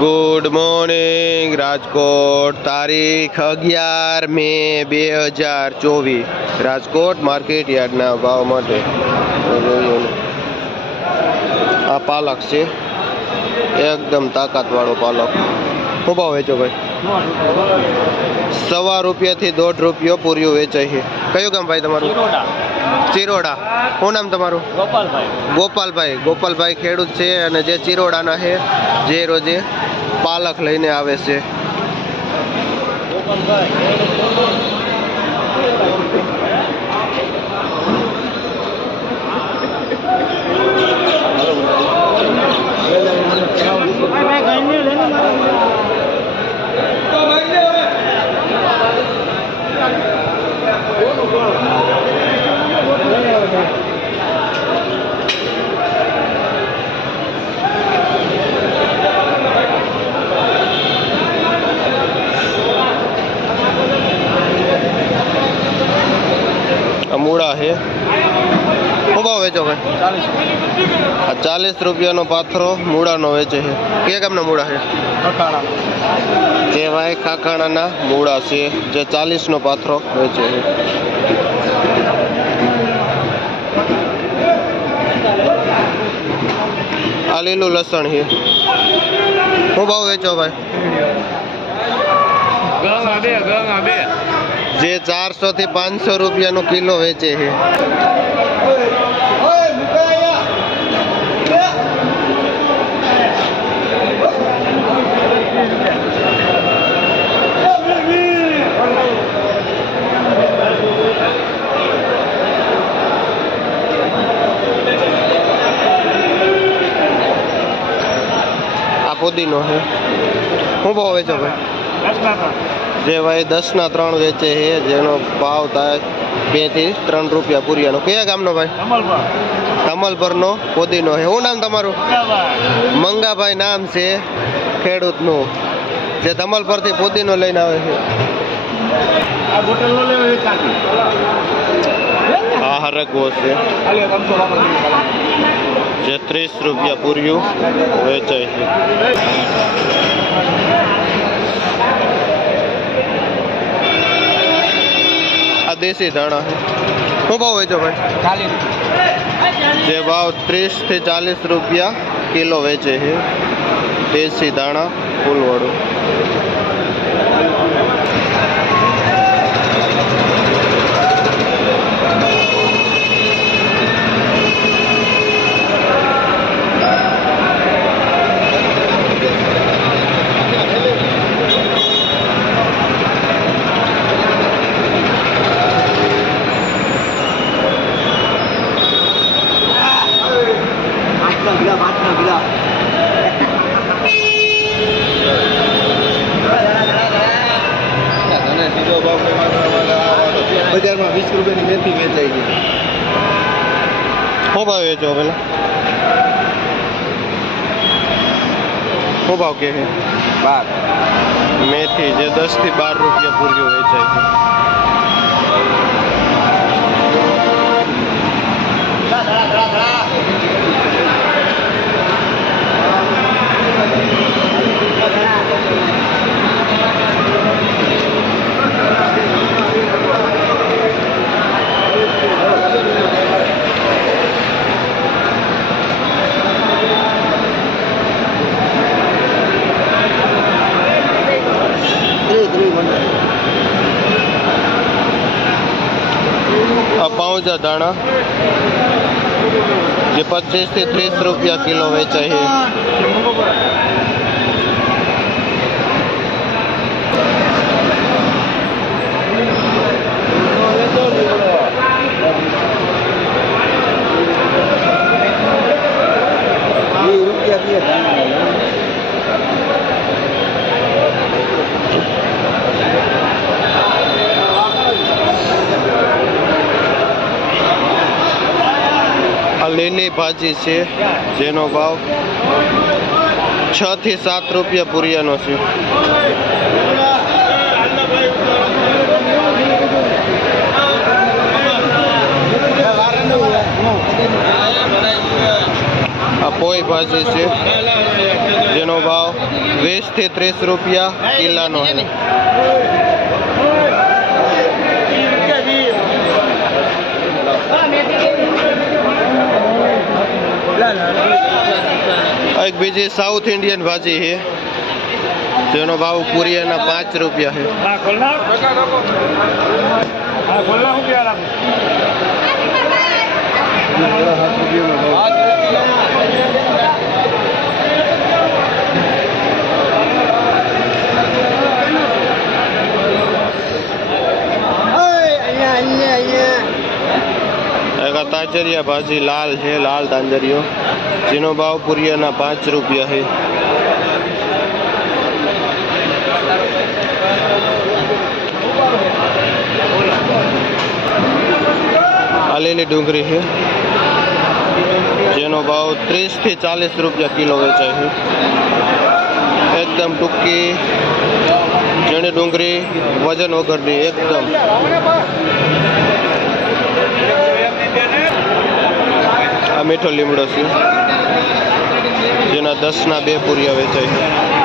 Good morning Rajkot, તારીખ 11 મે 2024 Rajkot market યાર્ડના ભાવ માટે આ પાલક છે, એકદમ તાકાતવાળો પાલક. શું ભાવ વેચો ભાઈ? ₹1.25 થી ₹1.5 પૂર્યું વેચાય છે. કયું ગામ ભાઈ તમારું? ચિરોડા. શું નામ તમારું? ગોપાલભાઈ ખેડૂત છે અને જે ચિરોડાના છે, જે રોજે પાલક લઈને આવે છે. મૂળા છે. શું ભાવ વેચો ભાઈ? ₹40 પાથરો મૂળાનો વેચે છે. કયા ગામના મૂળા છે? તે ભાઈ ખાખાણાના મૂળા છે, જે 40 પાથરો વેચે છે. આ લીલું લસણ છે. શું ભાવ વેચો ભાઈ? જે 400 થી ₹500 કિલો વેચે છે. આ પુદીનો છે. શું ભાવ વેચો ભાઈ? જે ભાઈ 10ના 3 વેચે છે, જેનો ભાવ થાય ₹2 થી ₹3 પૂરિયાનો. કયા ગામનો ભાઈ? કમલપરનો પુદીનો છે. શું નામ તમારું? મંગાભાઈ નામ છે ખેડૂતનું, જે ધમલપરથી પુદીનો લઈને આવે છે. આ હરગવો છે, જે ₹30 પૂર્યું વેચાય છે. આ દેશી ધાણા છે. શું ભાવ વેચો ભાઈ? જે ભાવ ₹30 થી ₹40 કિલો વેચે છે. દેશી ધાણા ફૂલવાળું. બજારમાં ₹20 ની મેથી વેચાઈ ગઈ. શું ભાવ વેચો પેલા? શું ભાવ કે છે? 12. મેથી જે ₹10 થી ₹12 પૂર્યું વેચાય છે. આ પાઉંજા ધાણા, જે ₹25 થી ₹30 કિલો વેચાય છે. આ લીલી ભાજી છે, જેનો ભાવ ₹6 થી ₹7 પૂરિયાનો છે. આ પોઈ ભાજી છે, જેનો ભાવ 20 થી 30 રૂપિયા કિલ્લાનો છે. એક બીજી સાઉથ ઇન્ડિયન ભાજી છે જેનો ભાવ પૂરિયાના 5 રૂપિયા છે. એક તાંજરિયા ભાજી લાલ છે, લાલ તાંજરિયો જેનો ભાવ પૂરિયાના 5 રૂપિયા છે. આલેલી ડુંગળી છે જેનો ભાવ 30 થી 40 રૂપિયા કિલો વેચાય છે. એકદમ ટૂંકી ઝીણી ડુંગળી, વજન વગરની એકદમ. આ મીઠો લીમડો છે જેના 10 ના 2 પૂરિયા વેચાય છે.